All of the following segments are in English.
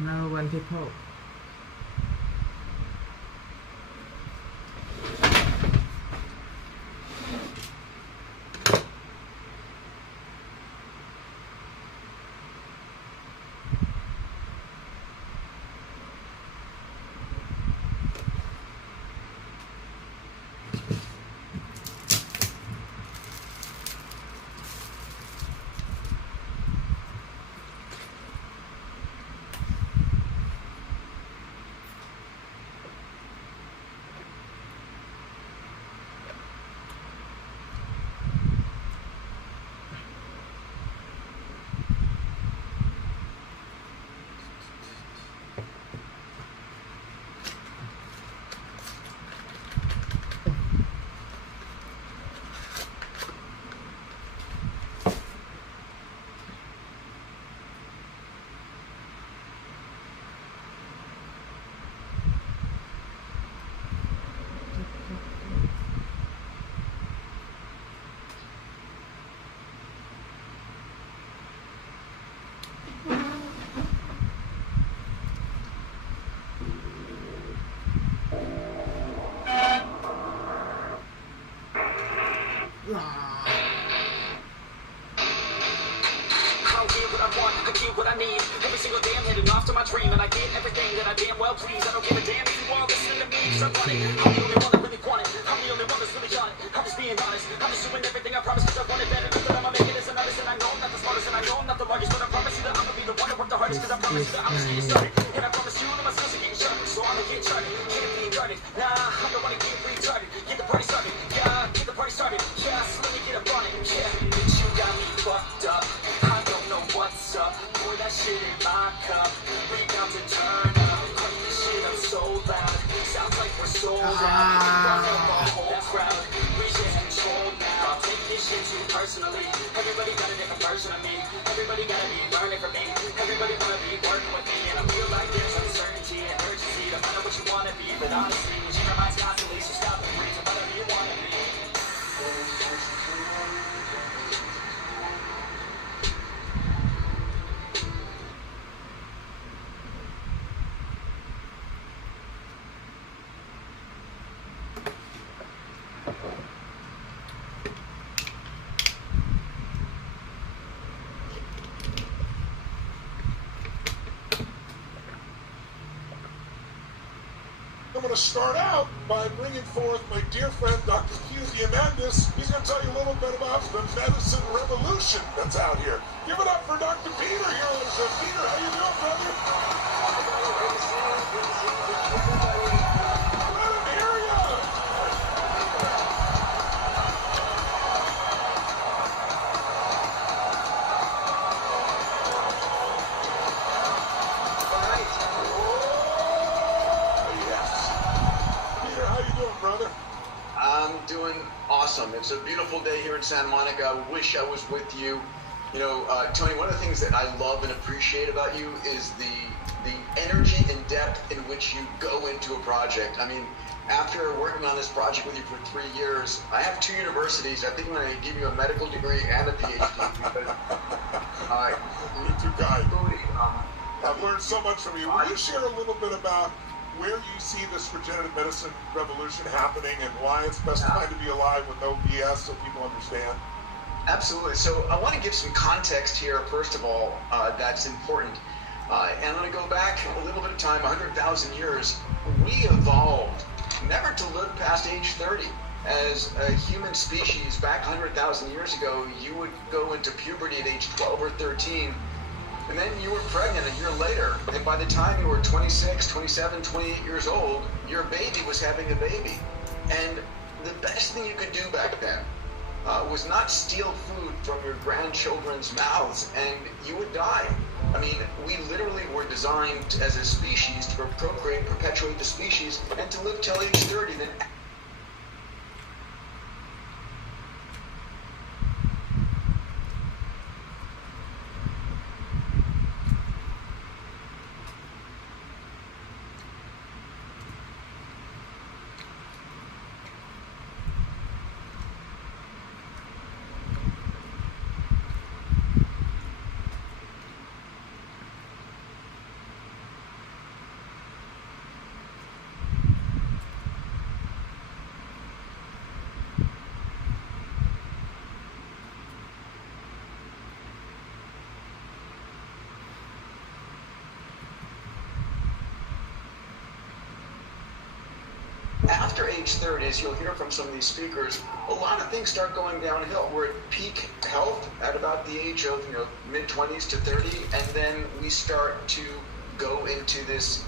Now when people what I need. Every single day I'm heading off to my dream, and I get everything that I damn well please. I don't give a damn if you all listen to me. Start running. I'm the only one that really want it. I'm the only one that's really on it. I'm just being honest. I'm just doing everything I promised because I want it better. Not that I'ma make it as an artist, and I know I'm not the smartest, and I know I'm not the largest, but I promise you that I'ma be the one to work the hardest. Because I promise you that I'm just getting started, and I promise you that my skills are getting sharper. So I'ma get started. Get it being guarded. Nah, I'm the one to get retarded. Get the party started. Yeah, get the party started. Yeah, so let me get up on it. Yeah, bitch, you got me fucked up. I don't know what's up. Pour that shit in my cup. We got to turn up. Crank this shit up so loud. Sounds like we're sold out. Run up the whole crowd. We just control now. I'll take this shit too personally. Everybody got a different version of me. Everybody gotta be learning from me. Everybody wanna be working with me. And I feel like there's uncertainty and urgency to find out what you wanna be. But honestly, you change your minds constantly. So stop and breathe to whatever you wanna be. I'm going to start out by bringing forth my dear friend, Dr. Hugh Diamandis. He's going to tell you a little bit about the medicine revolution that's out here. Give it up for Dr. Peter here. Peter, how you doing, brother? Let him hear you. Brother? I'm doing awesome. It's a beautiful day here in Santa Monica. I wish I was with you Tony, one of the things that I love and appreciate about you is the energy and depth in which you go into a project. I mean, after working on this project with you for 3 years, I have 2 universities. I think I'm going to give you a medical degree and a PhD because you're too kind. I've learned so much from you. Will you share a little bit about where you see this regenerative medicine revolution happening and why it's best time to be alive with no BS so people understand? Absolutely. So I want to give some context here, first of all, that's important. And I'm going to go back a little bit of time, 100,000 years. We evolved never to live past age 30. As a human species, back 100,000 years ago, you would go into puberty at age 12 or 13, and then you were pregnant a year later. And by the time you were 26, 27, 28 years old, your baby was having a baby. And the best thing you could do back then was not steal food from your grandchildren's mouths, and you would die. I mean, we literally were designed as a species to procreate, perpetuate the species, and to live till age 30. Then after age 30, as you'll hear from some of these speakers, a lot of things start going downhill. We're at peak health at about the age of mid-20s to 30, and then we start to go into this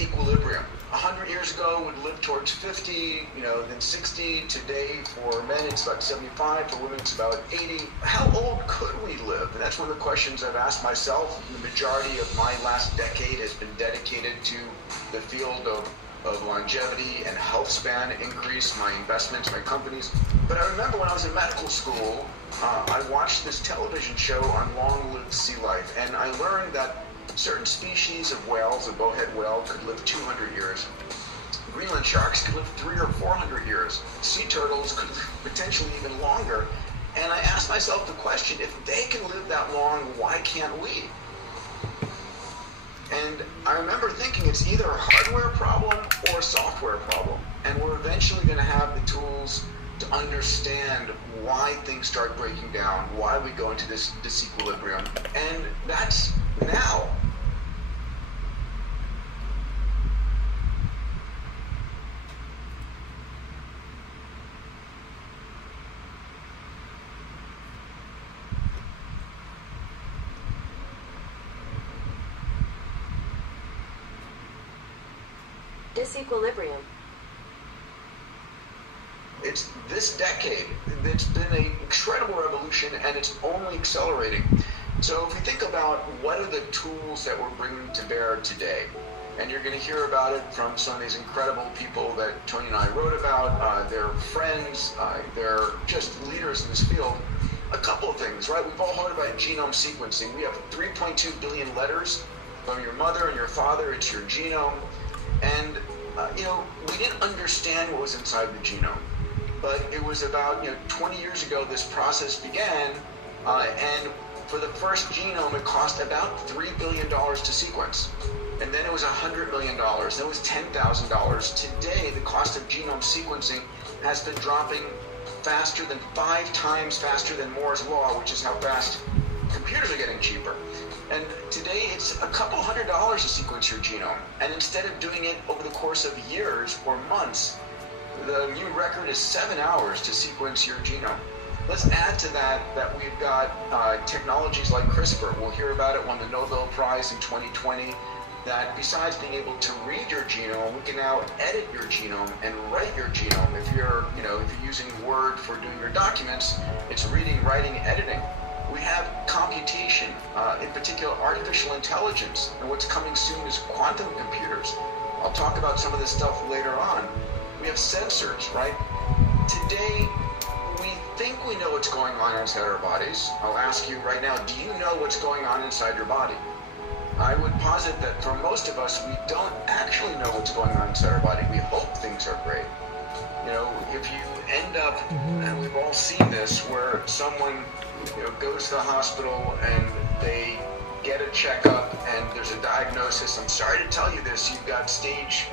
equilibrium. 100 years ago, we'd live towards 50, then 60. Today, for men, it's about 75. For women, it's about 80. How old could we live? And that's one of the questions I've asked myself. The majority of my last decade has been dedicated to the field of longevity and health span increase, my investments, my companies. But I remember when I was in medical school, I watched this television show on long-lived sea life, and I learned that certain species of whales, a bowhead whale, could live 200 years. Greenland sharks could live 300 or 400 years. Sea turtles could live potentially even longer. And I asked myself the question, if they can live that long, why can't we? And I remember thinking it's either a hardware problem or a software problem. And we're eventually going to have the tools to understand why things start breaking down, why we go into this disequilibrium. And that's now. Disequilibrium. It's this decade that's been an incredible revolution, and it's only accelerating. So if we think about what are the tools that we're bringing to bear today, and you're going to hear about it from some of these incredible people that Tony and I wrote about, they're friends, they're just leaders in this field. A couple of things, right? We've all heard about genome sequencing. We have 3.2 billion letters from your mother and your father. It's your genome. And, we didn't understand what was inside the genome. But it was about, 20 years ago this process began, and for the first genome it cost about $3 billion to sequence. And then it was $100 million, then it was $10,000. Today, the cost of genome sequencing has been dropping faster than 5 times faster than Moore's Law, which is how fast computers are getting cheaper. And today, it's a couple $100 to sequence your genome. And instead of doing it over the course of years or months, the new record is 7 hours to sequence your genome. Let's add to that we've got technologies like CRISPR. We'll hear about it, won the Nobel Prize in 2020, that besides being able to read your genome, we can now edit your genome and write your genome. If you're using Word for doing your documents, it's reading, writing, editing. We have computation, in particular artificial intelligence, and what's coming soon is quantum computers. I'll talk about some of this stuff later on. We have sensors, right? Today, we think think we know what's going on inside our bodies. I'll ask you right now, do you know what's going on inside your body? I would posit that for most of us, we don't actually know what's going on inside our body. We hope things are great. You know, if you end up, and we've all seen this, where someone, you know, goes to the hospital and they get a checkup and there's a diagnosis. I'm sorry to tell you this, you've got stage,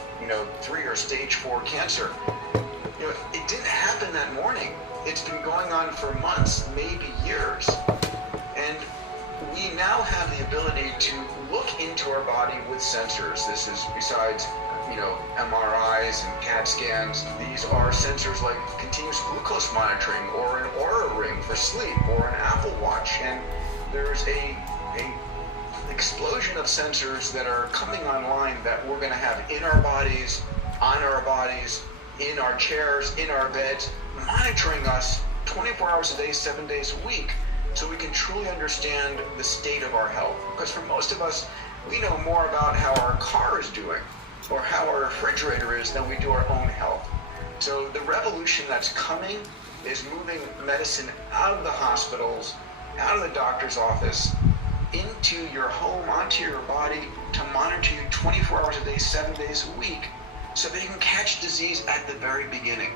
3 or stage 4 cancer. You know, it didn't happen that morning. It's been going on for months, maybe years. And we now have the ability to look into our body with sensors. This is besides, MRIs and CAT scans. These are sensors like continuous glucose monitoring or an Oura Ring for sleep or an Apple Watch. And there's a explosion of sensors that are coming online that we're going to have in our bodies, on our bodies, in our chairs, in our beds, monitoring us 24 hours a day, 7 days a week, so we can truly understand the state of our health. Because for most of us, we know more about how our car is doing or how our refrigerator is than we do our own health. So the revolution that's coming is moving medicine out of the hospitals, out of the doctor's office, into your home, onto your body, to monitor you 24 hours a day, 7 days a week, so that you can catch disease at the very beginning.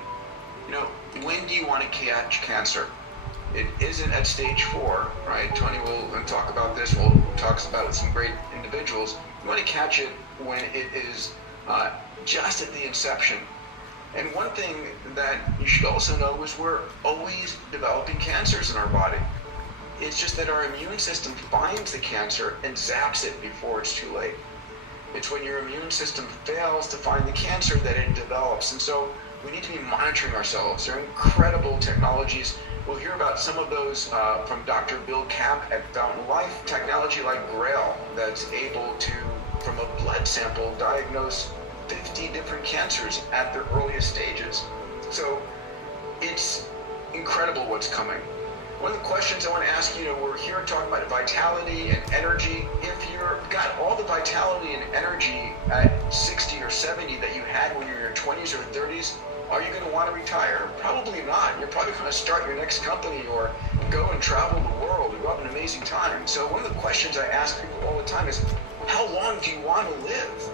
When do you want to catch cancer? It isn't at stage 4, right? Tony will talk about this. We'll talk about it with some great individuals. You want to catch it when it is just at the inception. And one thing that you should also know is we're always developing cancers in our body. It's just that our immune system finds the cancer and zaps it before it's too late. It's when your immune system fails to find the cancer that it develops. And so we need to be monitoring ourselves. There are incredible technologies. We'll hear about some of those from Dr. Bill Camp at Fountain Life. Technology like Grail that's able to, from a blood sample, diagnose 50 different cancers at their earliest stages. So it's incredible what's coming. One of the questions I want to ask you, we're here talking about vitality and energy. If you've got all the vitality and energy at 60 or 70 that you had when you were in your 20s or 30s, are you going to want to retire? Probably not. You're probably going to start your next company or go and travel the world and go have an amazing time. So one of the questions I ask people all the time is, how long do you want to live?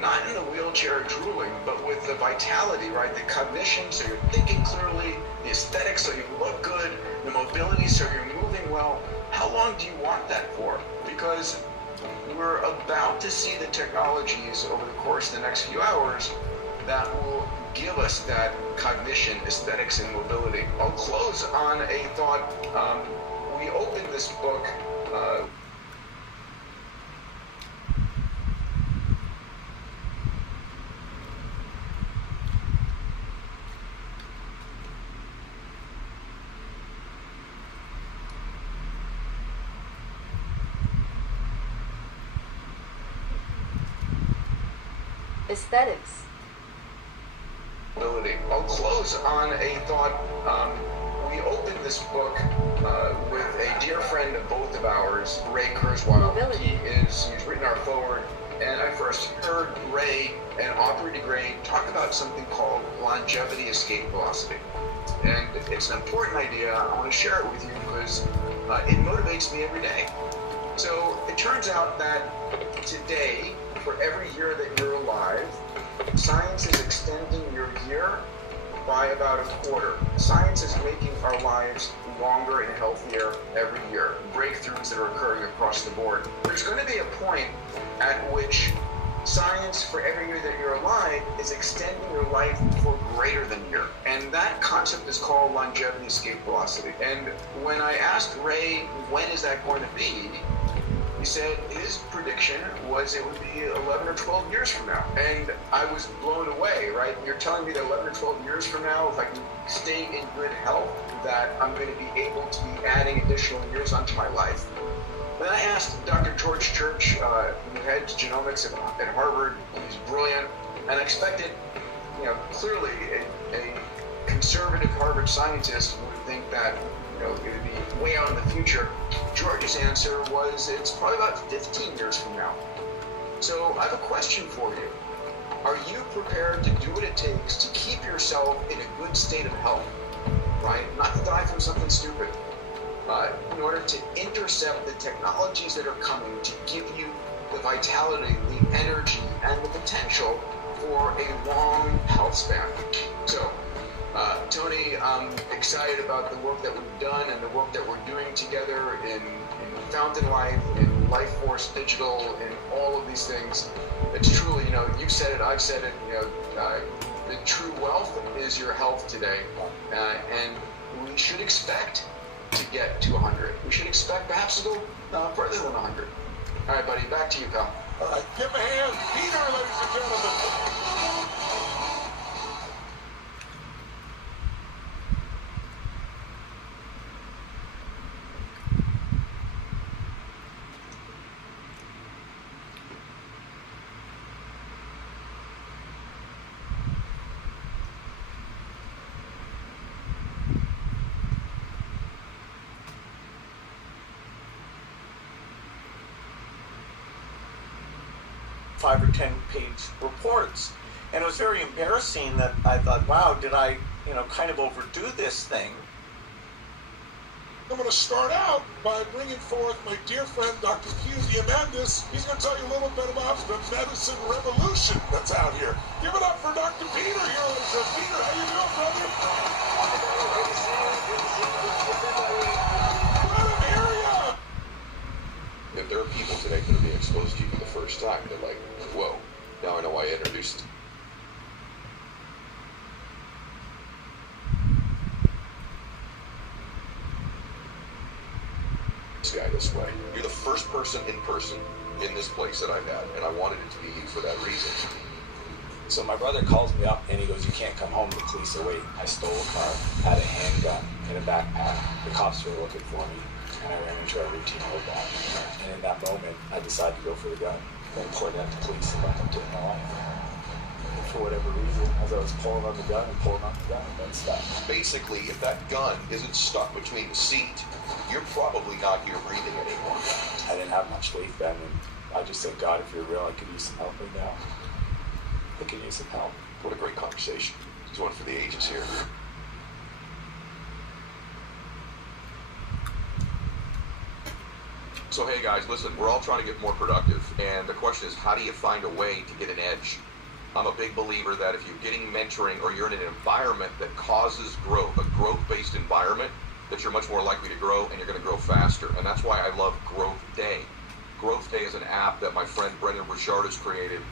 Not in the wheelchair drooling, but with the vitality, right? The cognition, so you're thinking clearly, the aesthetics, so you look good, the mobility, so you're moving well. How long do you want that for? Because we're about to see the technologies over the course of the next few hours that will give us that cognition, aesthetics, and mobility. I'll close on a thought. We opened this book Aesthetics. I'll close on a thought. We opened this book with a dear friend of both of ours, Ray Kurzweil. He's written our foreword, and I first heard Ray and Aubrey de Grey talk about something called longevity escape velocity. And it's an important idea. I want to share it with you because it motivates me every day. So it turns out that today, for every year that you're alive, science is extending your year by about a quarter. Science is making our lives longer and healthier every year. Breakthroughs that are occurring across the board. There's going to be a point at which science, for every year that you're alive, is extending your life for greater than a year. And that concept is called longevity escape velocity. And when I asked Ray, when is that going to be? He said his prediction was it would be 11 or 12 years from now. And I was blown away, right? You're telling me that 11 or 12 years from now, if I can stay in good health, that I'm going to be able to be adding additional years onto my life. Then I asked Dr. George Church, who heads genomics at Harvard. He's brilliant. And I expected, clearly a conservative Harvard scientist would think that it would be way out in the future. George's answer was it's probably about 15 years from now. So I have a question for you. Are you prepared to do what it takes to keep yourself in a good state of health? right? Not to die from something stupid. In order to intercept the technologies that are coming to give you the vitality, the energy, and the potential for a long health span. So, Tony, I'm excited about the work that we've done and the work that we're doing together in Fountain Life, in Life Force Digital, in all of these things. It's truly, you've said it, I've said it, the true wealth is your health today. And we should expect to get to 100. We should expect perhaps to go further than 100. All right, buddy, back to you, pal. All right, give him a hand. Peter, ladies and gentlemen. 5 or 10 page reports. And it was very embarrassing that I thought, wow, did I, kind of overdo this thing? I'm going to start out by bringing forth my dear friend, Dr. Diamandis. He's going to tell you a little bit about the medicine revolution that's out here. Give it up for Dr. Peter here. Peter, how you doing, brother? Good to see you. Good to see you. Let him hear ya. If there are people today that are being exposed to you for the first time, they're like, whoa, now I know why I introduced this guy this way. You're the first person in this place that I've had, and I wanted it to be you for that reason. So my brother calls me up and he goes, "You can't come home, the police are waiting." I stole a car, had a handgun in a backpack. The cops were looking for me, and I ran into a routine holdout. And in that moment, I decided to go for the gun. Then pointed at the police and left them to my life. And for whatever reason, as I was pulling on the gun, it then stopped. Basically, if that gun isn't stuck between the seat, you're probably not here breathing anymore. I didn't have much faith then, and I just said, "God, if you're real, I could use some help right now. I could use some help." What a great conversation. There's one for the ages here. So hey guys, listen, we're all trying to get more productive, and the question is, how do you find a way to get an edge? I'm a big believer that if you're getting mentoring or you're in an environment that causes growth, a growth-based environment, that you're much more likely to grow and you're going to grow faster. And that's why I love Growth Day. Growth Day is an app that my friend Brendan Burchard has created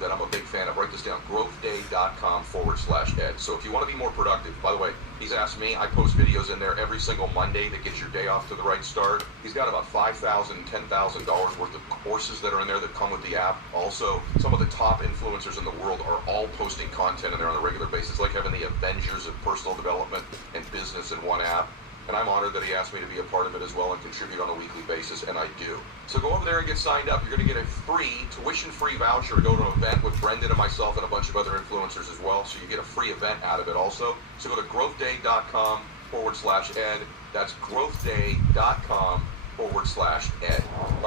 that I'm a big fan of. Write this down, growthday.com/ed. So if you want to be more productive, by the way, he's asked me, I post videos in there every single Monday that gets your day off to the right start. He's got about $5,000, $10,000 worth of courses that are in there that come with the app. Also, some of the top influencers in the world are all posting content in there on a regular basis, like having the Avengers of personal development and business in one app. And I'm honored that he asked me to be a part of it as well and contribute on a weekly basis, and I do. So go over there and get signed up. You're going to get a free, tuition-free voucher to go to an event with Brendan and myself and a bunch of other influencers as well. So you get a free event out of it also. So go to growthday.com/ed. That's growthday.com/ed. All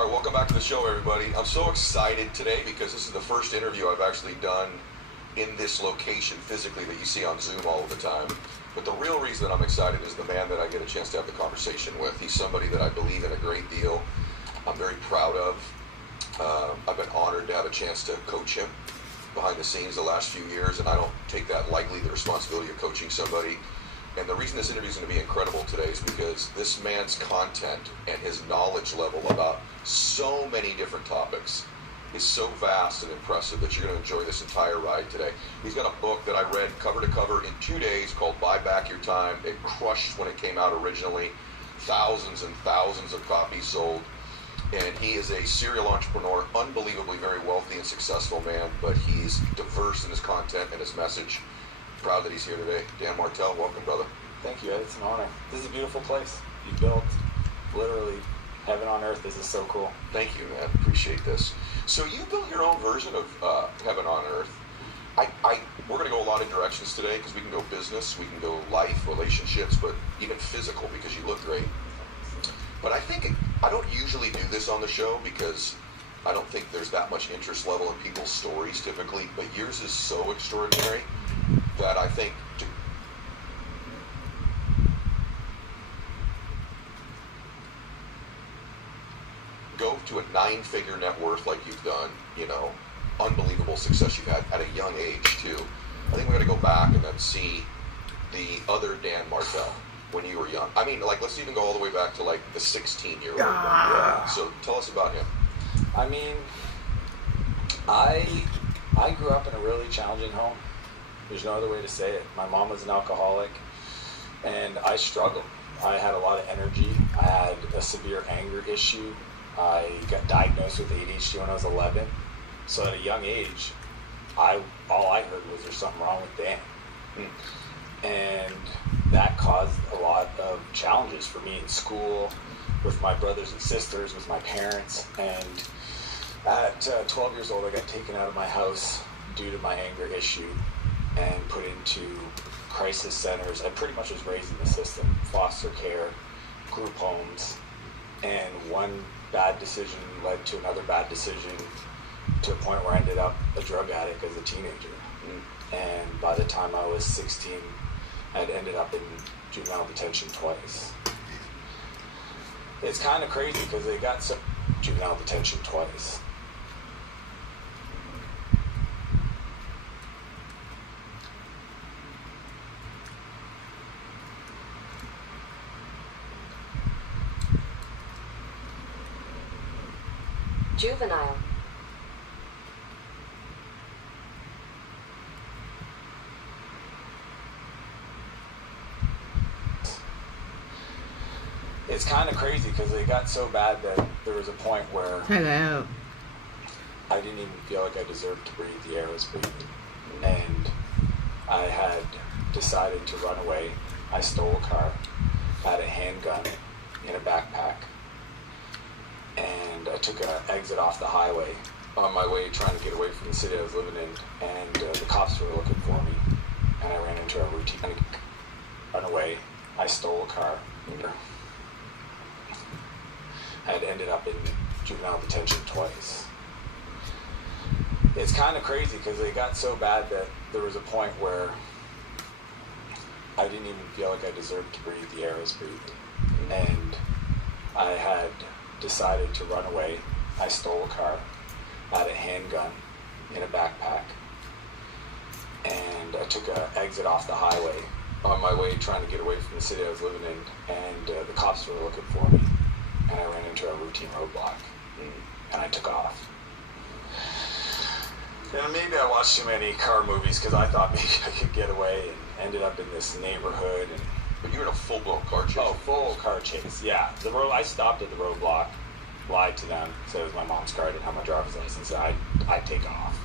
right, welcome back to the show, everybody. I'm so excited today because this is the first interview I've actually done in this location physically that you see on Zoom all of the time. But the real reason I'm excited is the man that I get a chance to have the conversation with. He's somebody that I believe in a great deal. I'm very proud of. I've been honored to have a chance to coach him behind the scenes the last few years, and I don't take that lightly, the responsibility of coaching somebody. And the reason this interview is going to be incredible today is because this man's content and his knowledge level about so many different topics is so vast and impressive that you're going to enjoy this entire ride today. He's got a book that I read cover to cover in 2 days called Buy Back Your Time. It crushed when it came out originally. Thousands and thousands of copies sold. And he is a serial entrepreneur, unbelievably very wealthy and successful man, but he's diverse in his content and his message. Proud that he's here today. Dan Martell, welcome, brother. Thank you, Ed. It's an honor. This is a beautiful place. You built literally heaven on earth. This is so cool. Thank you, man. Appreciate this. So you built your own version of heaven on earth. We're going to go a lot of directions today because we can go business, we can go life, relationships, but even physical because you look great. But I don't usually do this on the show because I don't think there's that much interest level in people's stories typically, but yours is so extraordinary that I think go to a 9-figure net worth like you've done, unbelievable success you've had at a young age too. I think we got to go back and then see the other Dan Martell when you were young. I mean, let's even go all the way back to the 16-year-old. Yeah. So tell us about him. I mean, I grew up in a really challenging home. There's no other way to say it. My mom was an alcoholic, and I struggled. I had a lot of energy. I had a severe anger issue. I got diagnosed with ADHD when I was 11. So at a young age, all I heard was there's something wrong with Dan. And that caused a lot of challenges for me in school, with my brothers and sisters, with my parents. And at 12 years old, I got taken out of my house due to my anger issue and put into crisis centers. I pretty much was raised in the system, foster care, group homes, and one bad decision led to another bad decision, to a point where I ended up a drug addict as a teenager. And by the time I was 16, I'd ended up in juvenile detention twice. It's kind of crazy because they got some juvenile detention twice. Juvenile. It's kind of crazy because it got so bad that there was a point where ใช่แล้ว I didn't even feel like I deserved to breathe the air I was breathing. And I had decided to run away. I stole a car, had a handgun in a backpack, and I took an exit off the highway on my way trying to get away from the city I was living in. And the cops were looking for me, and I ran into a routine run away. I stole a car. I had ended up in juvenile detention twice. It's kind of crazy because it got so bad that there was a point where I didn't even feel like I deserved to breathe the air I was breathing. And I had decided to run away. I stole a car, had a handgun in a backpack, and I took an exit off the highway on my way trying to get away from the city I was living in. And the cops were looking for me, and I ran into a routine roadblock, and I took off. And maybe I watched too many car movies because I thought maybe I could get away, and ended up in this neighborhood. And But you were in a full-blown car chase. oh, full car chase, yeah. I stopped at the roadblock, lied to them, said it was my mom's car, I didn't have my driver's license, and I'd take off.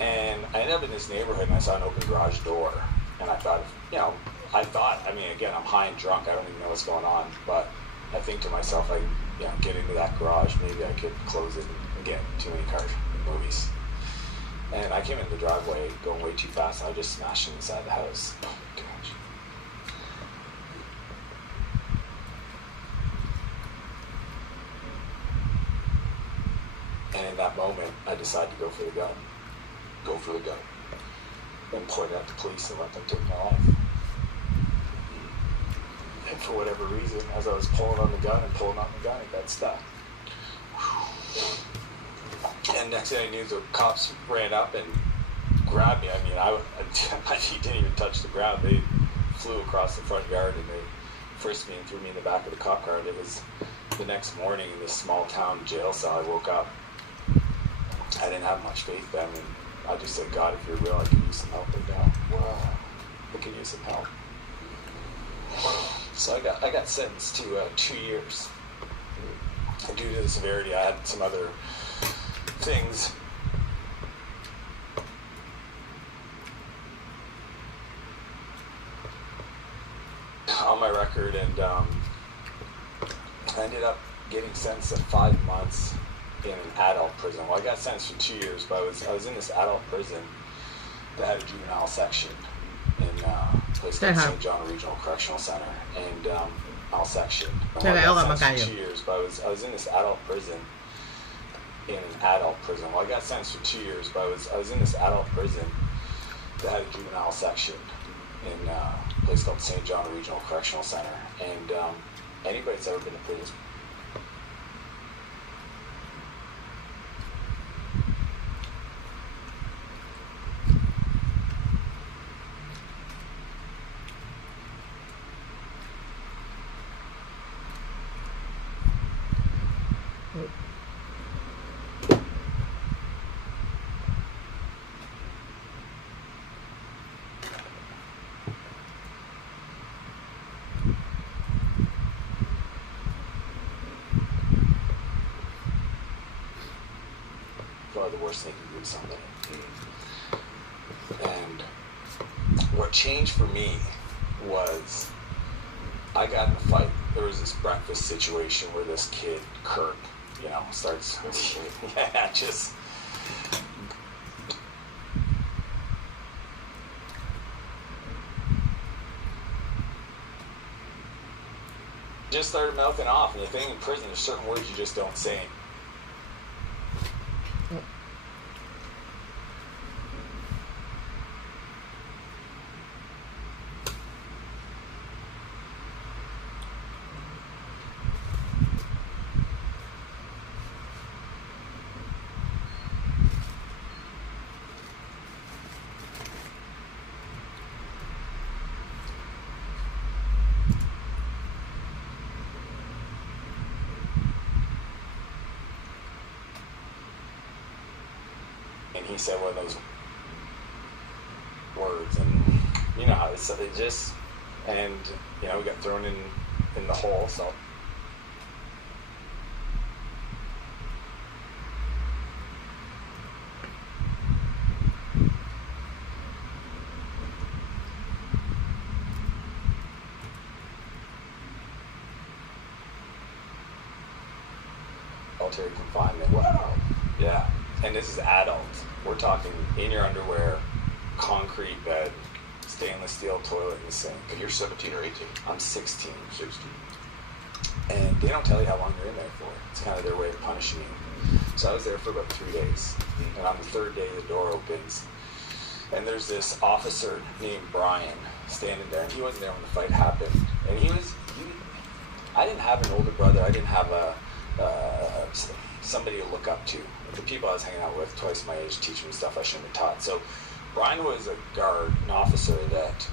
And I ended up in this neighborhood, and I saw an open garage door, and I thought, again, I'm high and drunk, I don't even know what's going on, but I think to myself, get into that garage, maybe I could close it and get too many car movies. And I came in the driveway going way too fast, and I just smashed inside the house. Oh my gosh. And in that moment, I decided to go for the gun. Go for the gun. And point at the police and let them take my life. And for whatever reason, as I was pulling on the gun, it got stuck. And next thing I knew, the cops ran up and grabbed me. I mean, I didn't even touch the ground. They flew across the front yard and they frisked me and threw me in the back of the cop car. And it was the next morning in this small town jail cell. I woke up. I didn't have much faith then, and I just said, God, if you're real, I could use some help right now. I could use some help. So I got sentenced to 2 years. And due to the severity, I had some other things. On my record, and I ended up getting sentenced to 5 months in an adult prison. Well, I got sentenced for 2 years, but I was in this adult prison that had a juvenile section in a place called St. John Regional Correctional Center, and adult section.ใช่แล้วกรรมการอยู่ 2 years, but I was in this adult prison. In an adult prison. Well, I got sentenced for 2 years, but I was in this adult prison that had a juvenile section in a place called St. John Regional Correctional Center. And anybody that's ever been to prison, probably the worst thing you can do to somebody. And what changed for me was I got in a fight. There was this breakfast situation where this kid, Kirk, starts, just started mouthing off. And the thing in prison, there's certain words you just don't say. And he said one of those words, and you know how it just, and we got thrown in the hole. So solitary confinement. Wow. Yeah. And this is adult. We're talking in your underwear, concrete bed, stainless steel toilet and sink. And you're 17 or 18? I'm 16. 16. And they don't tell you how long you're in there for. It's kind of their way of punishing you. So I was there for about 3 days. And on the third day, the door opens. And there's this officer named Brian standing there. And he wasn't there when the fight happened. And I didn't have an older brother. I didn't have somebody to look up to. The people I was hanging out with, twice my age, teaching me stuff I shouldn't have taught. So Brian was a guard, an officer that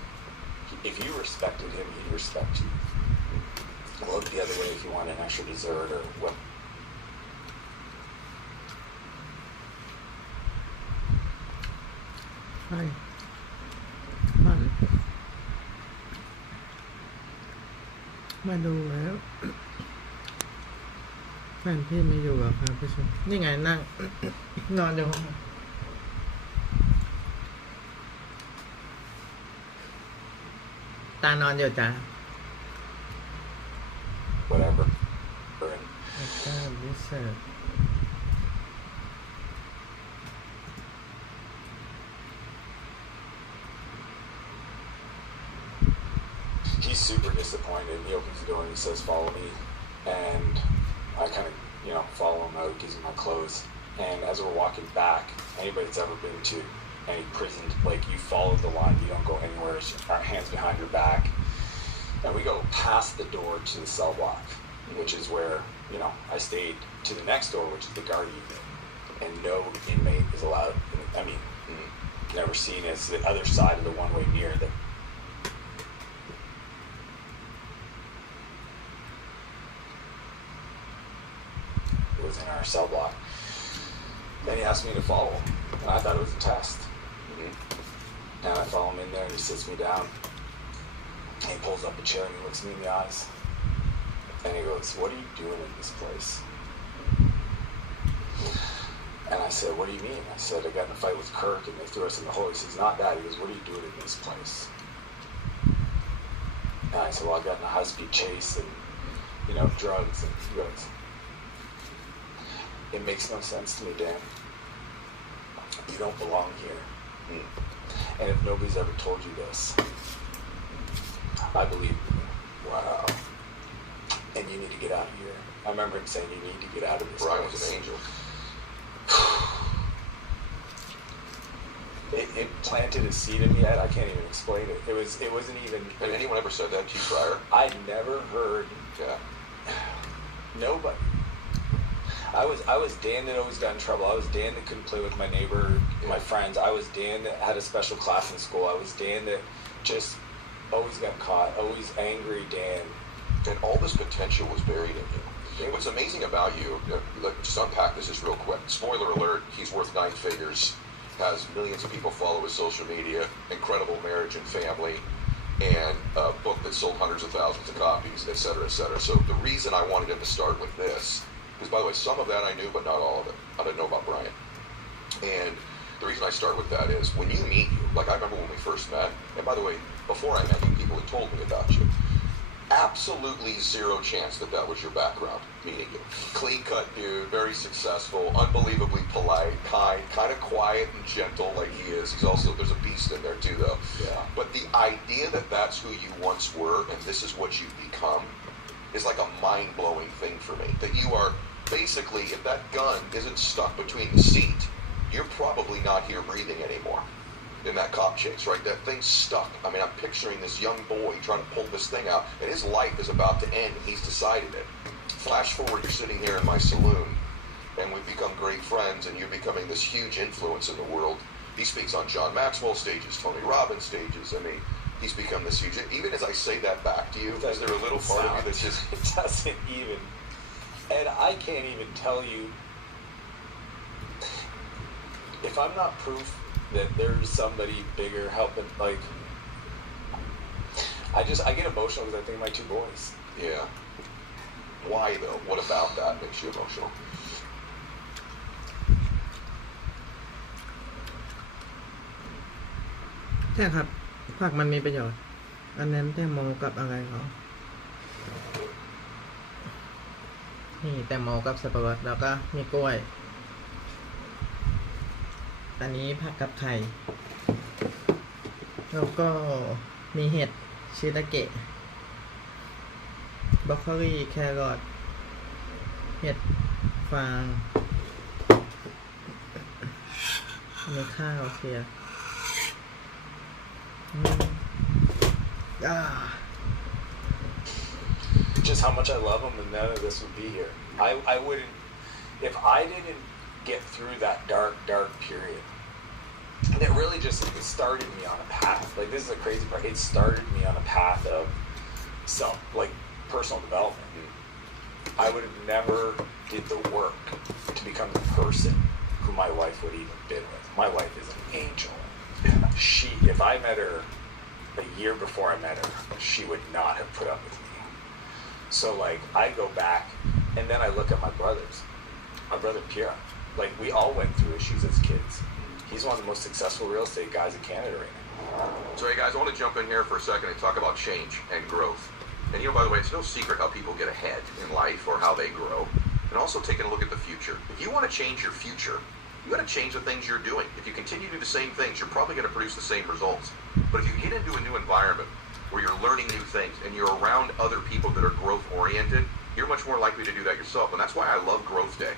if you respected him, he'd respect you. Look the other way if you want an extra dessert or what. Hi.มาดูแล้ว แฟนพี่ไม่อยู่กับครับผู้ชมนี่ไงนั่ง นอนอยู่ห้องตานอนอยู่จ้ะ Whatever. He's super disappointed. He opens the door and he says, "Follow me." And I kind of, follow him out, gives him my clothes. And as we're walking back, anybody that's ever been to any prison, like you follow the line, you don't go anywhere, our hands behind your back. And we go past the door to the cell block, which is where, I stayed to the next door, which is the guard unit. And no inmate is allowed. I mean, never seen it. It's the other side of the one-way mirror that was in our cell block. Then he asked me to follow him, and I thought it was a test. And I follow him in there, and he sits me down. And he pulls up a chair and he looks me in the eyes. And he goes, "What are you doing in this place?" And I said, "What do you mean?" I said, "I got in a fight with Kirk and they threw us in the hole." He says, "Not that." He goes, "What are you doing in this place?" And I said, "Well, I got in a high-speed chase and, drugs." And he goes, "It makes no sense to me, Dan. You don't belong here. And if nobody's ever told you this, I believe you." Wow. "And you need to get out of here." I remember him saying, "You need to get out of this Brian place." was an angel. It planted a seed in me. I can't even explain it. It wasn't even. Had anyone ever said that to you prior? I'd never heard. Yeah. Nobody. I was Dan that always got in trouble. I was Dan that couldn't play with my neighbor, my friends. I was Dan that had a special class in school. I was Dan that just always got caught. Always angry Dan. And all this potential was buried in you. What's amazing about you, just unpack this just real quick. Spoiler alert, he's worth 9 figures, has millions of people follow his social media, incredible marriage and family, and a book that sold hundreds of thousands of copies, et cetera, et cetera. So the reason I wanted him to start with this, because by the way, some of that I knew, but not all of it. I didn't know about Brian. And the reason I start with that is when you meet you, like I remember when we first met, and by the way, before I met you, people had told me about you. Absolutely zero chance that that was your background, meeting you. Clean-cut dude, very successful, unbelievably polite, kind of quiet and gentle like he is. He's also, there's a beast in there too, though. Yeah. But the idea that that's who you once were and this is what you've become is like a mind-blowing thing for me. That you are basically, if that gun isn't stuck between the seat, you're probably not here breathing anymore. In that cop chase, right? That thing's stuck. I mean, I'm picturing this young boy trying to pull this thing out, and his life is about to end, and he's decided it. Flash forward, you're sitting here in my saloon, and we've become great friends, and you're becoming this huge influence in the world. He speaks on John Maxwell stages, Tony Robbins stages. I mean, he's become this huge. Even as I say that back to you, is there a little part of you that's just... It doesn't even... And I can't even tell you... If I'm not proof that there's somebody bigger helping, like, I get emotional because I think of my two boys. Yeah. Why though? What about that makes you emotional? ใช่ครับผักมันมีประโยชน์อันนั้นแตงโมกับอะไรเขานี่แตงโมกับสับปะรดแล้วก็มีกล้วยอันนี้ผักกับไข่แล้วก็มีเห็ดชิตาเกะบรอกโคลีแครอทเห็ดฟางมีข้าวเสียJust how much I love them, and none of this would be here. I wouldn't, if I didn't get through that dark period. And it really just, it started me on a path. Like, this is the crazy part. It started me on a path of personal development. I would have never did the work to become the person who my wife would even been with. My wife is an angel. If I met her a year before I met her, she would not have put up with me. So, like, I go back, and then I look at my brothers. My brother Pierre. Like, we all went through issues as kids. He's one of the most successful real estate guys in Canada right now. So, hey guys, I want to jump in here for a second and talk about change and growth. And you know, by the way, it's no secret how people get ahead in life or how they grow. And also taking a look at the future. If you want to change your future, you got to change the things you're doing. If you continue to do the same things, you're probably going to produce the same results. But if you get into a new environment where you're learning new things and you're around other people that are growth oriented, you're much more likely to do that yourself. And that's why I love Growth Day.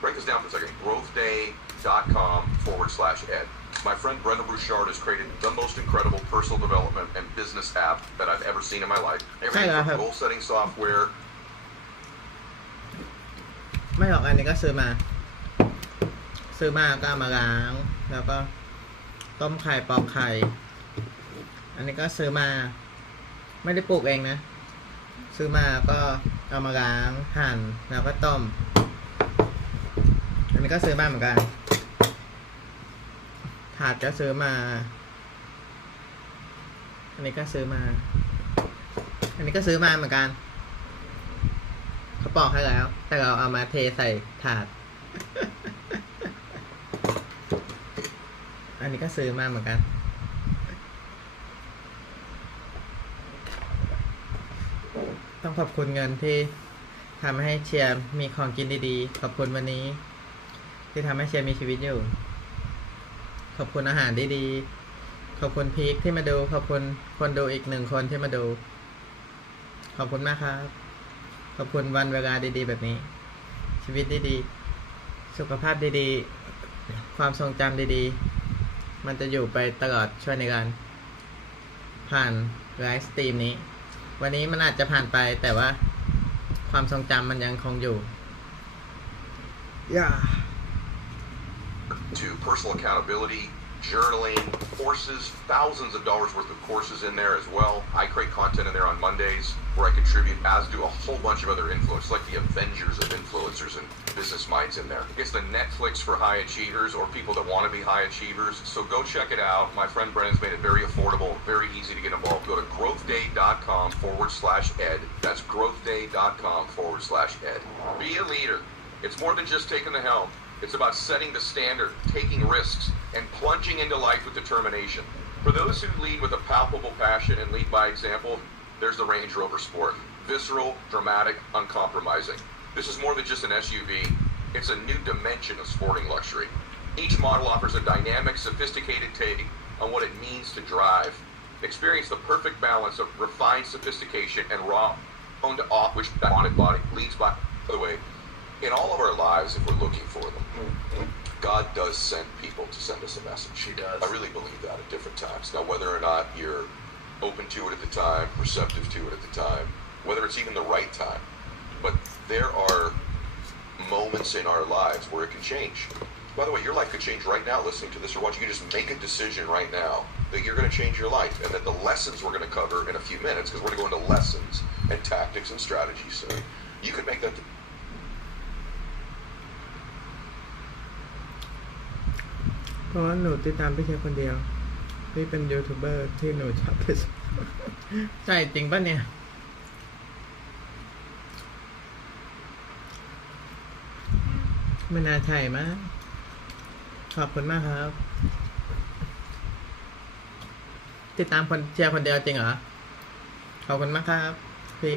Break this down for a second. growthday.com/ed. My friend Brenda Bouchard has created the most incredible personal development and business app that I've ever seen in my life. Everything from goal setting software. ไม่หรอกอันนี้ก็ซื้อมาก็เอามาล้างแล้วก็ต้มไข่ปอกไข่อันนี้ก็ซื้อมาไม่ได้ปลูกเองนะซื้อมาก็เอามาล้างหั่นแล้วก็ต้มอันนี้ก็ซื้อมาเหมือนกันถาดก็ซื้อมาอันนี้ก็ซื้อมาอันนี้ก็ซื้อมาเหมือนกันเขาปอกให้แล้วแต่เราเอามาเทใส่ถาด อันนี้ก็ซื้อมาเหมือนกันต้องขอบคุณเงินที่ทำให้เชียร์มีของกินดีๆขอบคุณวันนี้ที่ทำให้เชียร์มีชีวิตอยู่ขอบคุณอาหารดีๆขอบคุณพีคที่มาดูขอบคุณคนดูอีก1คนที่มาดูขอบคุณมากครับขอบคุณวันเวลาดีๆแบบนี้ชีวิตดีๆสุขภาพดีๆความทรงจำดีๆมันจะอยู่ไปตลอดช่วงในการผ่านไลฟ์สตรีมนี้วันนี้มันอาจจะผ่านไปแต่ว่าความทรงจำมันยังคงอยู่To personal accountability, journaling, courses, thousands of dollars worth of courses in there as well. I create content in there on Mondays where I contribute, as do a whole bunch of other influencers, like the Avengers of influencers and business masterminds in there. It's the Netflix for high achievers or people that want to be high achievers. So go check it out. My friend Brennan's made it very affordable, very easy to get involved. Go to growthday.com/ed. That's growthday.com/ed. Be a leader. It's more than just taking the helm. It's about setting the standard, taking risks, and plunging into life with determination. For those who lead with a palpable passion and lead by example, there's the Range Rover Sport. Visceral, dramatic, uncompromising. This is more than just an SUV. It's a new dimension of sporting luxury. Each model offers a dynamic, sophisticated take on what it means to drive. Experience the perfect balance of refined sophistication and raw, owned off, which wanted body leads by the way. In all of our lives, if we're looking for them, God does send people to send us a message. He does. I really believe that at different times. Now, whether or not you're open to it at the time, receptive to it at the time, whether it's even the right time, but there are moments in our lives where it can change. By the way, your life could change right now listening to this or watching. You can just make a decision right now that you're going to change your life, and that the lessons we're going to cover in a few minutes, because we're going to go into lessons and tactics and strategies soon, you could make that.เพราะว่าหนูติดตามพี่เชียร์คนเดียวพี่เป็นยูทูบเบอร์ที่หนูชอบที่สุด ใช่จริงป่ะเนี่ยไม่น่าใช่มั้งขอบคุณมากครับติดตามคนเชียร์คนเดียวจริงเหรอขอบคุณมากครับพี่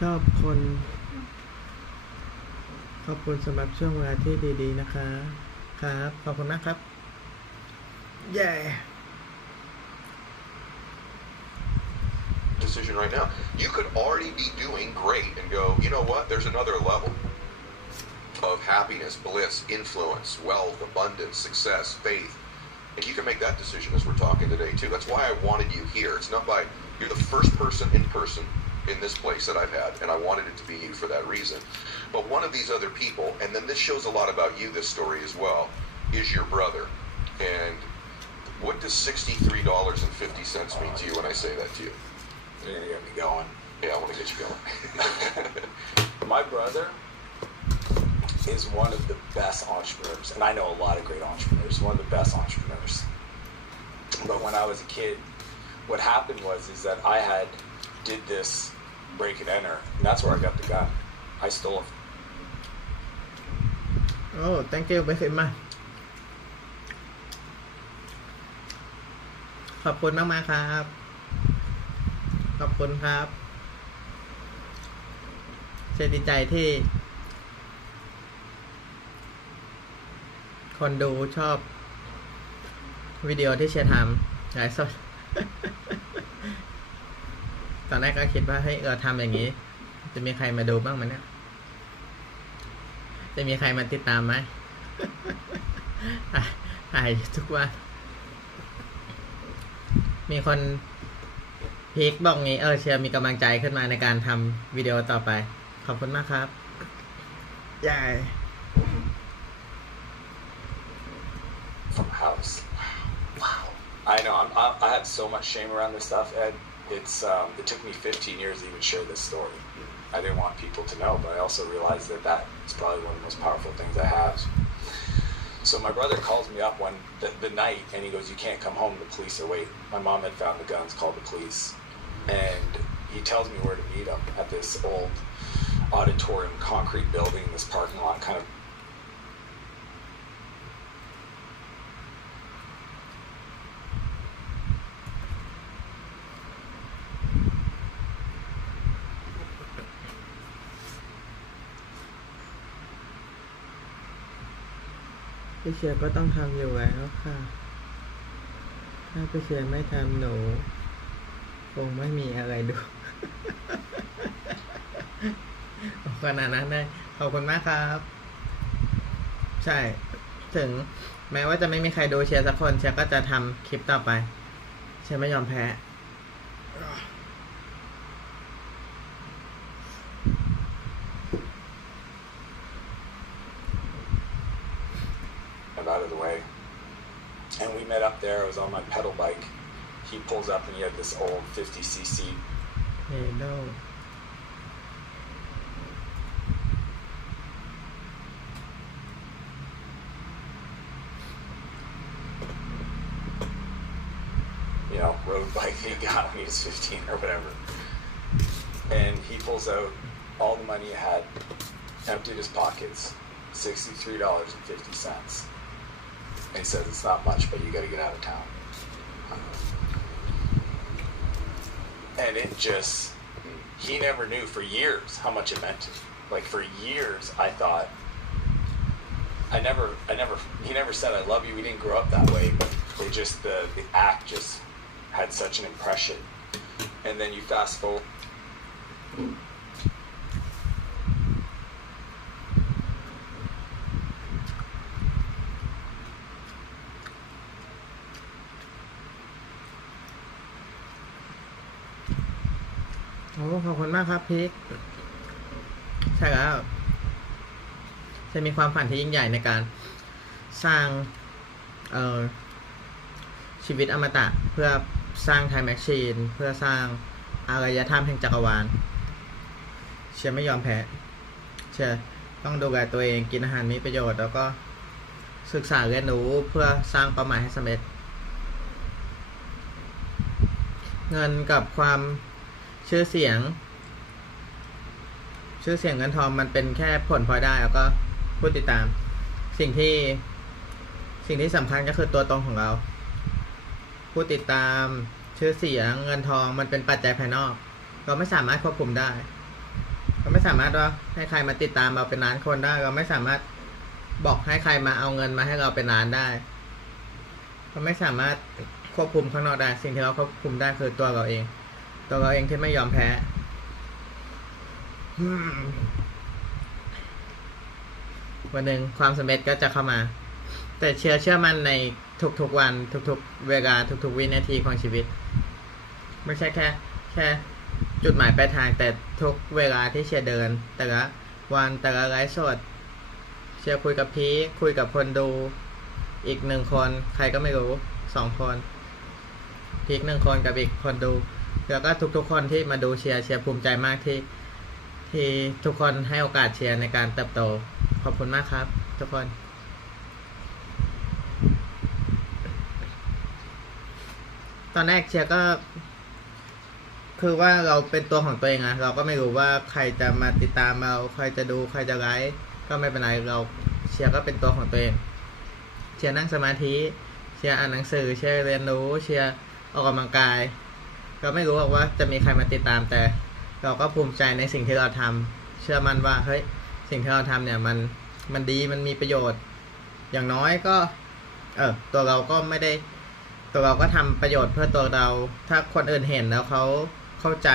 ชอบคนขอบคุณสำหรับช่วงเวลาที่ดีๆนะคะครับขอบคุณมากครับเย้ Decision right now. You could already be doing great and go, you know what? There's another level of happiness, bliss, influence, wealth, abundance, success, faith. And you can make that decision as we're talking today too. That's why I wanted you here. It's not by, you're the first person in this place that I've had, and I wanted it to be you for that reason. But one of these other people, and then this shows a lot about you, this story as well, is your brother. And what does $63.50 mean to you when I say that to you? You're gonna get me going. Yeah, I want to get you going. My brother is one of the best entrepreneurs, and I know a lot of great entrepreneurs, one of the best entrepreneurs. But when I was a kid, what happened was that I did this break and enter, and that's where I got the gun. I stole it. Oh, thank you very much ขอบคุณมากๆครับขอบคุณครับเสียดีใจที่คนดูชอบวิดีโอที่เชียร์ทำไลฟ์สด ตอนแรกก็คิดว่าเฮ้ยทำอย่างนี้จะมีใครมาดูบ้างไหมเนี่ยจะมีใครมาติดตามไหม ถ่ายทุกวันมีคนพีคบอกงี้เชียร์มีกำลังใจขึ้นมาในการทำวิดีโอต่อไปขอบคุณมากครับใหญ่ From a house. Wow. I know. I had so much shame around this stuff, Ed. It took me 15 years to even share this story. I didn't want people to know, but I also realized that is probably one of the most powerful things I have. So my brother calls me up the night, and he goes, "You can't come home. The police are waiting." My mom had found the guns, called the police, and he tells me where to meet him at this old auditorium concrete building, this parking lot, kind of.พี่เชียร์ก็ต้องทำอยู่แล้วค่ะถ้าพี่เชียร์ไม่ทำหนูคงไม่มีอะไรดู ขนาดนั้นได้ขอบคุณมากครับใช่ถึงแม้ว่าจะไม่มีใครดูเชียร์สักคนเชียร์ก็จะทำคลิปต่อไปเชียร์ไม่ยอมแพ้out of the way, and we met up there. I was on my pedal bike. He pulls up and he had this old 50cc. Hey, no. road bike that he got when he was 15 or whatever. And he pulls out all the money he had, emptied his pockets, $63.50. And he says, it's not much, but you got to get out of town. And it just, he never knew for years how much it meant to me. Like for years, I thought, he never said I love you. We didn't grow up that way, but it just, the act just had such an impression. And then you fast forward.โอ้ขอบคุณมากครับพีคใช่แล้วจะมีความฝันที่ยิ่งใหญ่ในการสร้างชีวิตอมตะเพื่อสร้างไทม์แมชชีนเพื่อสร้างอารยธรรมแห่งจักรวาลเชียร์ไม่ยอมแพ้เชียร์ต้องดูแลตัวเองกินอาหารมีประโยชน์แล้วก็ศึกษาเรียนรู้เพื่อสร้างเป้าหมายให้สำเร็จเงินกับความชื่อเสียงเงินทองมันเป็นแค่ผลพลอยได้แล้วก็ผู้ติดตามสิ่งที่สำคัญก็คือตัวตนของเราผู้ติดตามชื่อเสียงเงินทองมันเป็นปัจจัยภายนอกเราไม่สามารถควบคุมได้เราไม่สามารถว่าให้ใครมาติดตามเราเป็นล้านคนได้เราไม่สามารถบอกให้ใครมาเอาเงินมาให้เราเป็นล้านได้เราไม่สามารถควบคุมข้างนอกได้สิ่งที่เราควบคุมได้คือตัวเราเองที่ไม่ยอมแพ้วันหนึ่งความสำเร็จก็จะเข้ามาแต่เชื่อมั่นในทุกๆวันทุกๆเวลาทุกๆวินาทีของชีวิตไม่ใช่แค่จุดหมายปลายทางแต่ทุกเวลาที่เชียร์เดินแต่ละวันแต่ละไลฟ์สดเชียร์คุยกับพีคคุยกับคนดูอีก1คนใครก็ไม่รู้2คนพีค1คนกับอีกคนดูแล้วก็ทุกๆคนที่มาดูเชียร์ภูมิใจมากที่ทุกคนให้โอกาสเชียร์ในการเติบโตขอบคุณมากครับทุกคนตอนแรกเชียร์ก็คือว่าเราเป็นตัวของตัวเองอะเราก็ไม่รู้ว่าใครจะมาติดตามเราใครจะดูใครจะไลค์ก็ไม่เป็นไรเราเชียร์ก็เป็นตัวของตัวเองเชียร์นั่งสมาธิเชียร์อ่านหนังสือเชียร์เรียนรู้เชียร์ออกกำลังกายเราไม่รู้หรอกว่าจะมีใครมาติดตามแต่เราก็ภูมิใจในสิ่งที่เราทำเชื่อมั่นว่าเฮ้ยสิ่งที่เราทำเนี่ยมันดีมันมีประโยชน์อย่างน้อยก็ตัวเราก็ไม่ได้ตัวเราก็ทำประโยชน์เพื่อตัวเราถ้าคนอื่นเห็นแล้วเขาเข้าใจ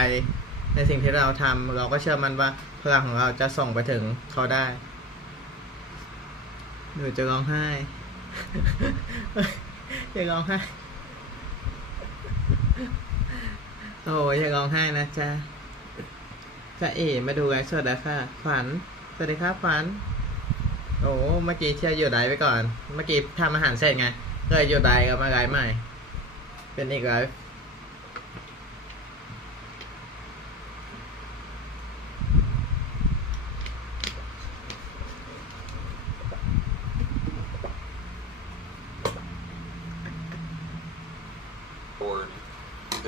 ในสิ่งที่เราทำเราก็เชื่อมั่นว่าพลังของเราจะส่งไปถึงเขาได้หนูจะร้องไห้ อย่าร้องไห้โอ้ยอย่าร้องไห้นะจ๊ะจะมาดูไลฟ์สดแล้วค่ะขวัญสวัสดีครับขวัญโอ้เมื่อกี้เชียร์อยู่ไลฟ์ไปก่อนเมื่อกี้ทำอาหารเสร็จไงเลยอยู่ไลฟ์ก็มาไลฟ์ใหม่เป็นอีกไลฟ์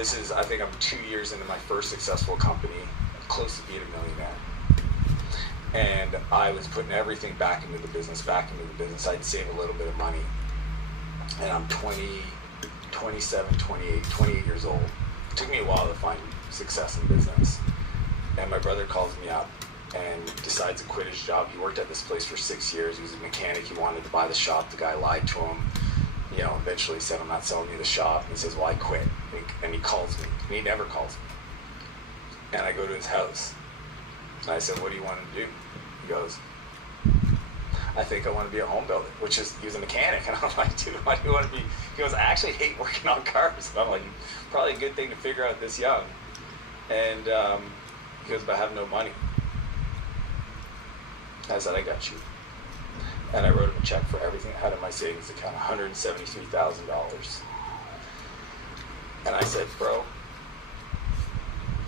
This is, I think I'm 2 years into my first successful company, close to being a millionaire. And I was putting everything back into the business. I'd save a little bit of money. And I'm 28 years old. It took me a while to find success in business. And my brother calls me up and decides to quit his job. He worked at this place for 6 years. He was a mechanic. He wanted to buy the shop. The guy lied to him. You know, eventually said, I'm not selling you the shop. And he says, well, I quit. And he calls me. And he never calls me. And I go to his house. And I said, what do you want to do? He goes, I think I want to be a home builder, which is, he was a mechanic. And I'm like, dude, why do you want to be? He goes, I actually hate working on cars. And I'm like, probably a good thing to figure out this young. And he goes, but I have no money. I said, I got you. And I wrote him a check for everything I had in my savings account, $173,000. And I said, bro,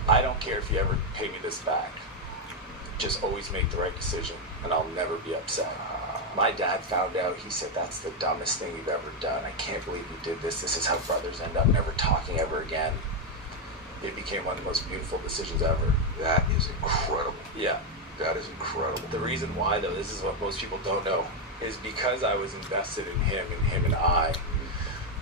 I don't care if you ever pay me this back. Just always make the right decision, and I'll never be upset. my dad found out, he said, that's the dumbest thing you've ever done. I can't believe you did this. This is how brothers end up never talking ever again. It became one of the most beautiful decisions ever. That is incredible. Yeah. That is incredible. The reason why, though, this is what most people don't know, is because I was invested in him and I,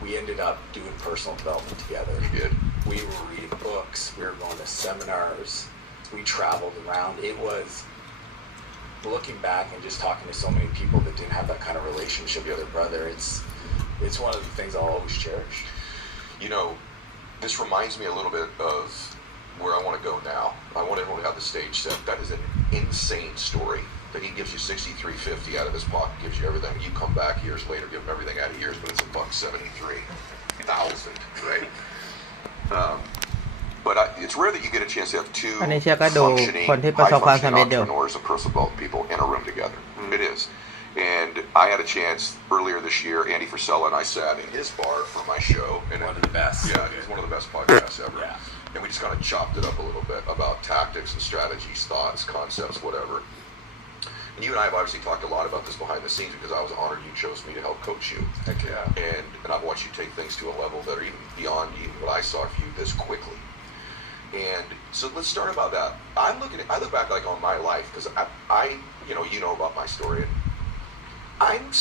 we ended up doing personal development together. You did. We were reading books. We were going to seminars. We traveled around. It was, looking back and just talking to so many people that didn't have that kind of relationship with their brother, it's one of the things I'll always cherish. You know, this reminds me a little bit of where I want to go now. I want everyone to have the stage set. That is an insane story. That he gives you $63.50 out of his pocket, gives you everything. You come back years later, give him everything out of yours, but it's $173,000, right? But it's rare that you get a chance to have two อันนี้เชียร์ก็ดูคนที่ประสบความสำเร็จอยู่ entrepreneurs and personal development people in a room together. It is. And I had a chance earlier this year, Andy Frisella and I sat in his bar for my show. And One of the best. Yeah, it's one of the best podcasts ever. Yeah. And we just kind of chopped it up a little bit about tactics and strategies, thoughts, concepts, whatever. And you and I have obviously talked a lot about this behind the scenes because I was honored you chose me to help coach you. Heck yeah. And I've watched you take things to a level that are even beyond even what I saw for you this quickly. And so let's start about that. I look back like on my life because I you know about my story. And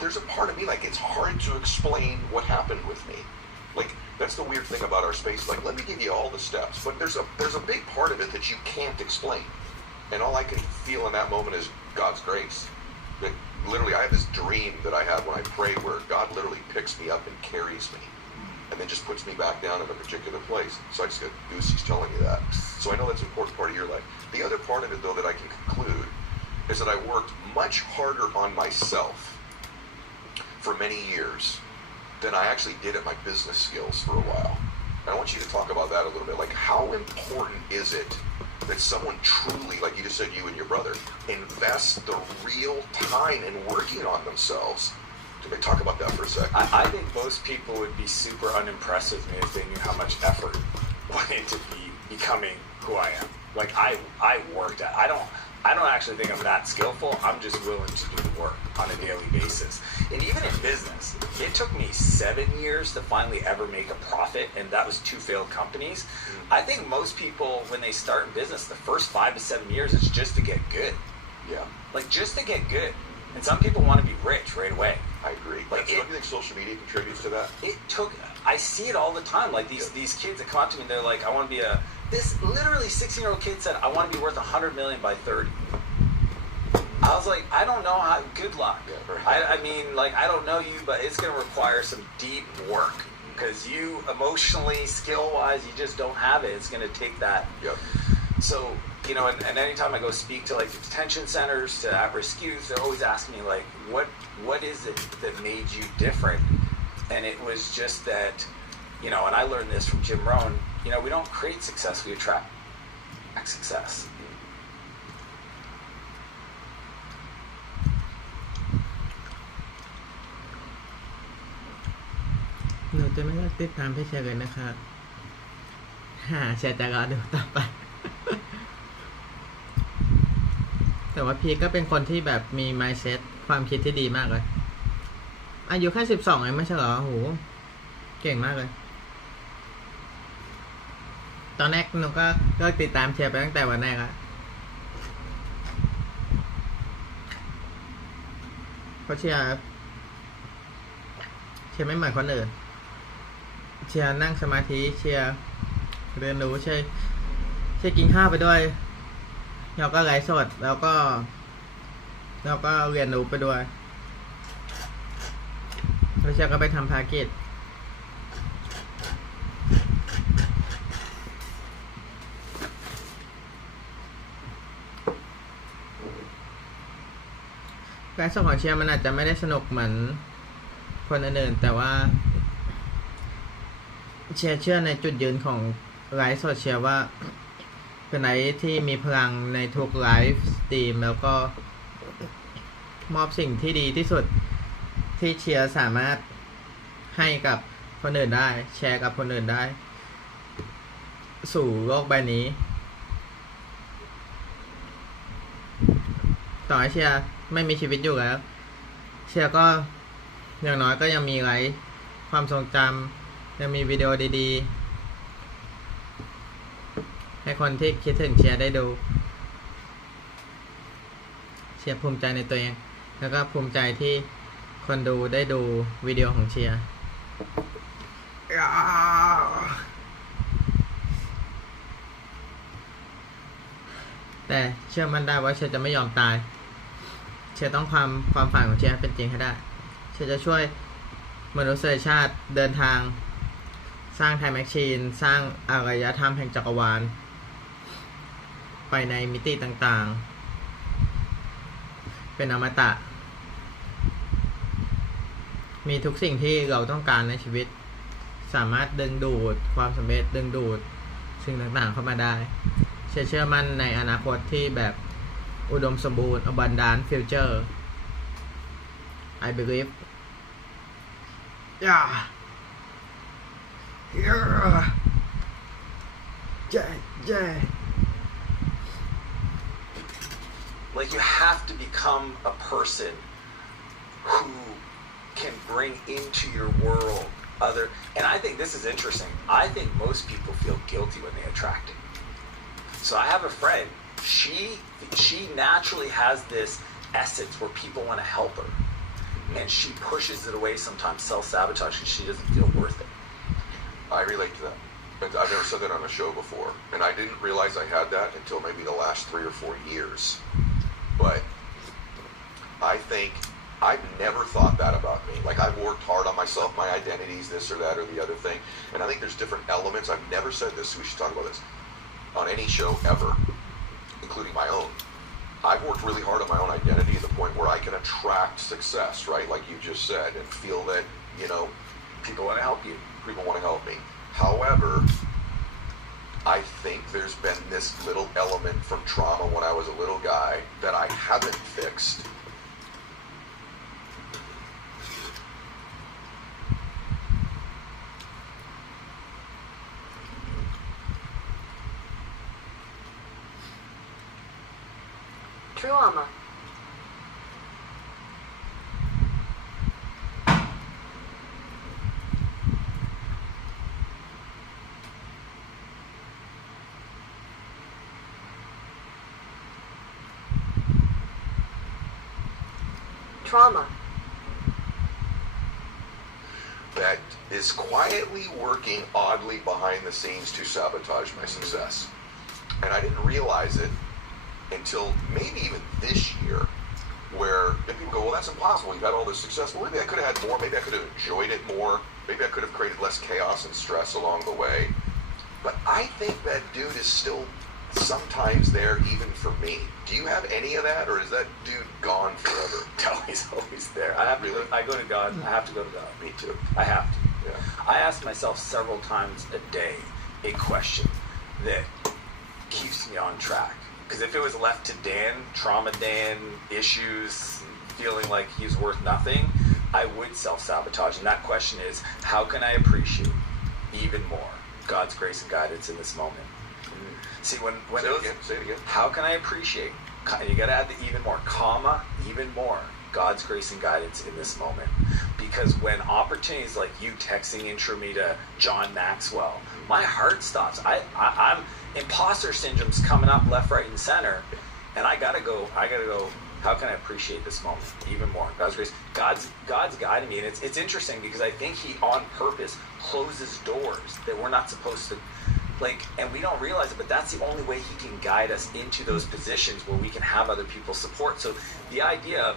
there's a part of me like it's hard to explain what happened with me. Like that's the weird thing about our space. Like let me give you all the steps, but there's a big part of it that you can't explain. And all I can feel in that moment is God's grace. That literally I have this dream that I have when I pray where God literally picks me up and carries me. And then just puts me back down in a particular place. So I just got goosies telling you that. So I know that's an important part of your life. The other part of it, though, that I can conclude is that I worked much harder on myself for many years than I actually did at my business skills for a while. And I want you to talk about that a little bit. Like, how important is it that someone truly, like you just said, you and your brother, invest the real time in working on themselves? Can we talk about that for a second? I think most people would be super unimpressed with me if they knew how much effort went into becoming who I am. Like I worked at. I don't actually think I'm that skillful. I'm just willing to do the work on a daily basis. And even in business, it took me 7 years to finally ever make a profit, and that was 2 failed companies. I think most people, when they start in business, the first 5 to 7 years is just to get good. Yeah. Like just to get good. And some people want to be rich right away. I agree. Like, do you think social media contributes to that? I see it all the time. Like these kids that come up to me, they're like, I want to be this literally 16-year-old kid said, I want to be worth $100 million by 30. I was like, I don't know how, good luck. Yeah, right. I mean, like, I don't know you, but it's going to require some deep work because you emotionally, skill-wise, you just don't have it. It's going to take that. Yep. So, you know, and anytime I go speak to like the detention centers, to at-risk youth, they're always asking me like, what is it that made you different? And it was just that, you know, and I learned this from Jim Rohn, you know, we don't create success, we attract success. หนูจะไม่เลิกติดตามพี่เชียร์เลยนะคะเชียร์จะรอดูต่อไป แต่ว่าพี่ก็เป็นคนที่แบบมี mindset ความคิดที่ดีมากเลยอายุแค่12เองไม่ใช่เหรอโหเก่งมากเลยตอนแรกหนูก็เลิกติดตามเชียร์ไปตั้งแต่วันแรกอะเพราะเชียร์ไม่เหมือนคนอื่นเชียร์นั่งสมาธิเชียร์เรียนรู้เชียร์กินข้าวไปด้วยแล้วก็ไลฟ์สดแล้วก็เรียนรู้ไปด้วยแล้วเชียร์ก็ไปทำภารกิจไลฟ์สดของเชียร์มันอาจจะไม่ได้สนุกเหมือนคนอื่นๆแต่ว่าเชื่อในจุดยืนของไลฟ์สดเชียร์ว่าเป็นไลฟ์ที่มีพลังในทุกไลฟ์สตรีมแล้วก็มอบสิ่งที่ดีที่สุดที่เชียร์สามารถให้กับคนอื่นได้แชร์กับคนอื่นได้สู่โลกใบนี้ต่อให้เชียร์ไม่มีชีวิตอยู่แล้ว เชียร์ก็อย่างน้อยก็ยังมีไว้ความทรงจำยังมีวิดีโอดีๆให้คนที่คิดถึงเชียร์ได้ดูเชียร์ภูมิใจในตัวเองแล้วก็ภูมิใจที่คนดูได้ดูวิดีโอของเชียร์แต่เชื่อมั่นได้ว่าเชียร์จะไม่ยอมตายเชียร์ต้องความฝันของเชียร์เป็นจริงให้ได้เชียร์จะช่วยมนุษยชาติเดินทางสร้างไทม์แมชชีนสร้างอารยธรรมแห่งจักรวาลไปในมิติต่างๆเป็นอมตะมีทุกสิ่งที่เราต้องการในชีวิตสามารถดึงดูดความสำเร็จดึงดูดสิ่งต่างๆเข้ามาได้เชื่อมั่นในอนาคตที่แบบอุดมสมบูรณ์ abundant future I believe yeah Like you have to become a person who can bring into your world other, and I think this is interesting. I think most people feel guilty when they attract it. So I have a friend, she naturally has this essence where people want to help her, and she pushes it away sometimes, self-sabotage, because she doesn't feel worth it. I relate to that. I've never said that on a show before, and I didn't realize I had that until maybe the last 3 or 4 years. But I think I've never thought that about me. Like, I've worked hard on myself, my identities, this or that or the other thing, and I think there's different elements. I've never said this, so we should talk about this on any show ever, including my own. I've worked really hard on my own identity to the point where I can attract success, right? Like you just said, and feel that, you know, People want to help you. people want to help me. However, I think there's been this little element from trauma when I was a little guy that I haven't fixed. Trauma. Trauma. That is quietly working oddly behind the scenes to sabotage my success. And I didn't realize it until maybe even this year, where people go, well, that's impossible. You've had all this success. Well, maybe I could have had more. Maybe I could have enjoyed it more. Maybe I could have created less chaos and stress along the way. But I think that dude is still sometimes there even for me. Do you have any of that, or is that dude gone forever? No, he's always there. I have to. Really? I go to God. I have to go to God. Me too. I have to. Yeah. I ask myself several times a day a question that keeps me on track. Because if it was left to Dan, trauma Dan, issues, feeling like he's worth nothing, I would self-sabotage. And that question is, how can I appreciate even more God's grace and guidance in this moment? See, when Say it again. how can I appreciate? You got to add the even more, comma, even more God's grace and guidance in this moment. Because when opportunities like you texting intro me to John Maxwell, my heart stops. I'm imposter syndrome's coming up left, right, and center, and I gotta go. How can I appreciate this moment even more? God's grace, God's guiding me, and it's interesting because I think He on purpose closes doors that we're not supposed to. And we don't realize it, but that's the only way He can guide us into those positions where we can have other people's support. So the idea of,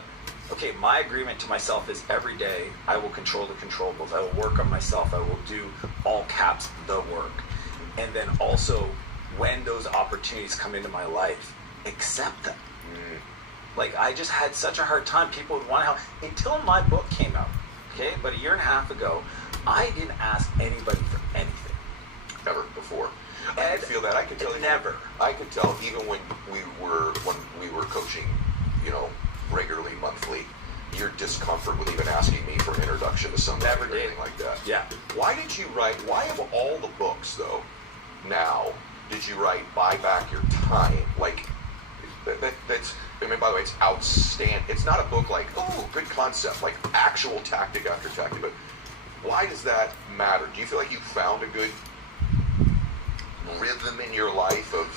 okay, my agreement to myself is every day I will control the controllables. I will work on myself. I will do, all caps, the work. And then also, when those opportunities come into my life, accept them. Like, I just had such a hard time. People would want to help until my book came out. Okay, but a year and a half ago, I didn't ask anybody for anything. Ever before. I can feel that. I can tell you. Never. I could tell even when we were coaching, you know, regularly, monthly, your discomfort with even asking me for an introduction to somebody Never or did. anything like that. Yeah. Why did you write? Why of all the books though, now did you write "Buy Back Your Time"? Like that's I mean, by the way, it's outstanding. It's not a book like, oh, good concept, like actual tactic after tactic. But why does that matter? Do you feel like you found a good rhythm in your life of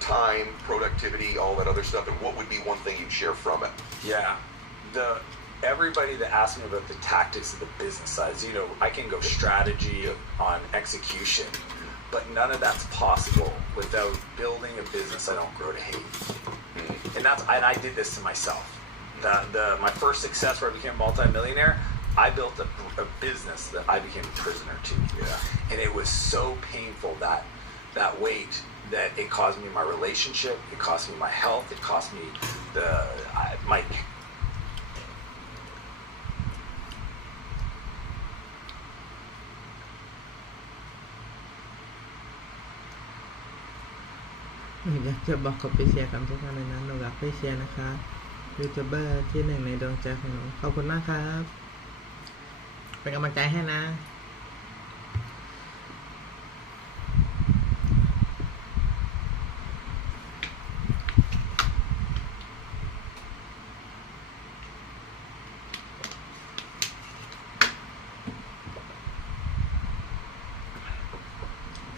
time, productivity, all that other stuff? And what would be one thing you'd share from it? Yeah. Everybody that asks me about the tactics of the business side, you know, I can go strategy on execution, but none of that's possible without building a business I don't grow to hate. And I did this to myself. My first success where I became a multimillionaire, I built a business that I became a prisoner to. Yeah. And it was so painful, that weight, that it cost me my relationship, it cost me my health, it cost me my.อยากจะบอกกับพี่เชียร์คำทุกท่านเลยนะหนูรักพี่เชียร์นะคะยูทูบเบอร์ที่หนึ่งในดวงใจของหนูขอบคุณมากครับเป็นกำลังใจให้นะ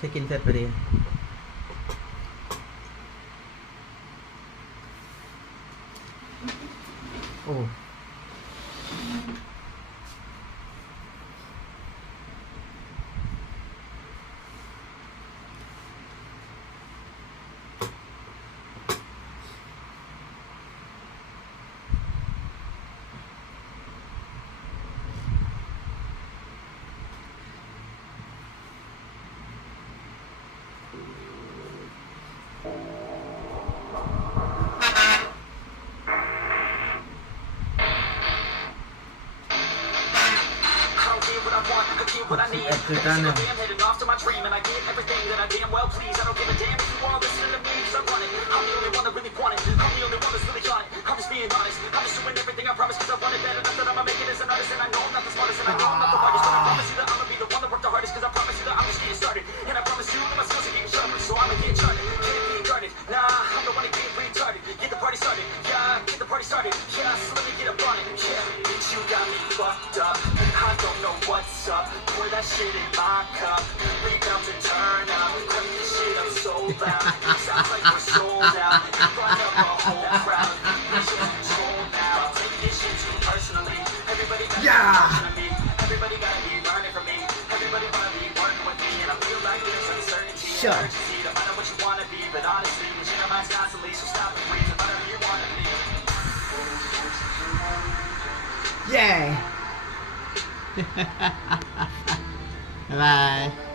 จะกินเสร็จพอดีโอ้what I need. Every single day I'm heading off to my dream, and I get everything that I damn well please. I don't give a damn if you all listening to me, cause I run it. I'm the only one that really want it. I'm the only one that's really on it. I'm just being honest. I'm just doing everything I promise, cause I want it bad enough that I'ma make it as an artist. And I know I'm not the smartest, and I know I'm not the hardest, but I promise you that I'ma be the one that worked the hardest, cause I promise you that I'm just getting started. And I promise you that my skills are getting sharper, so I'ma get charted. Can't be guarded. Nah, I'm the one that get retarded. Get the party started. Yeah, get the party started. Yeah, so let me get up on it. Yeah, bitch, you got me fucked up. I don't know what's up. Pour that shit in my cup. Rebound and turn up. Crank this shit up so loud. Sounds like we're sold out. In front of a whole crowd. This shit's control now. Take this shit too personally. Everybody gotta be watching me. Everybody gotta be learning from me. Everybody wanna be working with me. And I feel like there's uncertainty and urgency. No matter what you wanna be, but honestly, you change your minds constantly. So stop and breathe. No matter who you wanna be. Yeah. Bye bye.